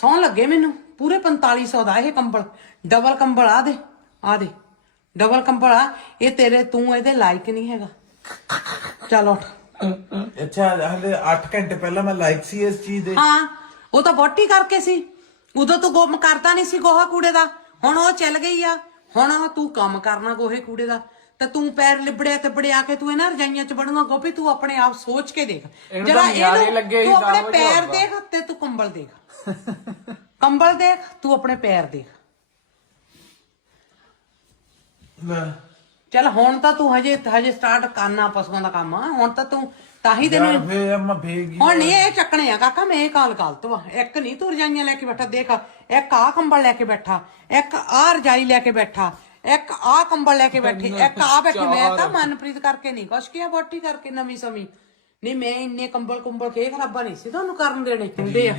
ਸੌਂ ਲੱਗੇ ਮੈਨੂੰ। ਪੂਰੇ 4500 ਦਾ ਇਹ ਕੰਬਲ। ਡਬਲ ਕੰਬਲ ਆ ਦੇ ਆ ਦੇ। ਡਬਲ ਕੰਬਲ ਆ। ਇਹ ਤੇਰੇ ਤੂੰ ਇਹਦੇ ਲਾਇਕ ਨਹੀਂ ਹੈਗਾ। ਚੱਲ ਉੱਠ। ਅੱਛਾ ਹਲੇ 8 ਘੰਟੇ ਪਹਿਲਾਂ ਮੈਂ ਲਾਈਕ ਸੀ ਇਸ ਚੀਜ਼ ਦੇ। ਹਾਂ ਉਹ ਤਾਂ ਵੋਟੀ ਕਰਕੇ ਸੀ। ਉਦੋਂ ਤੂੰ ਗੁੰਮ ਕਰਦਾ ਨਹੀਂ ਸੀ ਗੋਹਾ ਕੂੜੇ ਦਾ। ਹੁਣ ਉਹ ਚੱਲ ਗਈ ਆ। ਹੁਣ ਤੂੰ ਕੰਮ ਕਰਨਾ ਗੋਹੇ ਕੂੜੇ ਦਾ। ਤੇ ਤੂੰ ਪੈਰ ਲਿਬੜਿਆ ਤੇ ਬੜਿਆ ਕੇ ਤੂੰ ਇਹਨਾਂ ਰਜਾਈਆਂ ਚ ਵੜਨਾ। ਗੋਪੀ ਤੂੰ ਆਪਣੇ ਆਪ ਸੋਚ ਕੇ ਦੇਖ। ਨਿਆਣੇ ਇਹਨੂੰ ਲੱਗੇ ਤੂੰ ਸੀ, ਆਪਣੇ ਪੈਰ ਦੇਖ ਤੂੰ ਕੰਬਲ ਦੇਖ। ਕੰਬਲ ਦੇਖ ਤੂੰ ਆਪਣੇ ਪੈਰ ਦੇਖ। ਲੈ, ਚੱਲ ਹੁਣ ਤਾਂ ਤੂੰ ਹਜੇ ਹਜੇ ਸਟਾਰਟ ਕਰਨਾ ਪਸ਼ੂਆਂ ਦਾ ਕੰਮ। ਆ ਹੁਣ ਤਾਂ ਤੂੰ ਤਾਂ ਹੀ ਯਾਰ ਤੈਨੂੰ ਫੇ ਮੈਂ ਭੇਗੀ ਹੁਣ ਨਹੀਂ ਇਹ ਚੱਕਣੇ ਆ ਕਾਕਾ ਮੈਂ ਇਹ ਕਾਲ ਗਲਤ ਵਾ। ਇੱਕ ਨਹੀਂ ਤੂੰ ਰਜਾਈਆਂ ਲੈ ਕੇ ਬੈਠਾ ਦੇਖ। ਇੱਕ ਆ ਕੰਬਲ ਲੈ ਕੇ ਬੈਠਾ ਇੱਕ ਆ ਰਜਾਈ ਲੈ ਕੇ ਬੈਠਾ ਇੱਕ ਆ ਕੰਬਲ ਲੈ ਕੇ ਬੈਠੀ ਇੱਕ ਆ ਬੈਠੀ। ਮੈਂ ਤਾਂ ਮਨਪ੍ਰੀਤ ਕਰਕੇ ਨਹੀਂ ਕੁਛ ਕਿਹਾ ਬੋਟੀ ਕਰਕੇ ਨਵੀਂ ਸਮੀ ਨਹੀਂ ਮੈਂ ਇੰਨੇ ਕੰਬਲ ਕੁੰਬਲ ਕੇ ਖਰਾਬਾ ਨਹੀਂ ਸੀ ਤੁਹਾਨੂੰ ਕਰਨ ਦੇਣੇ ਹੁੰਦੇ ਆ।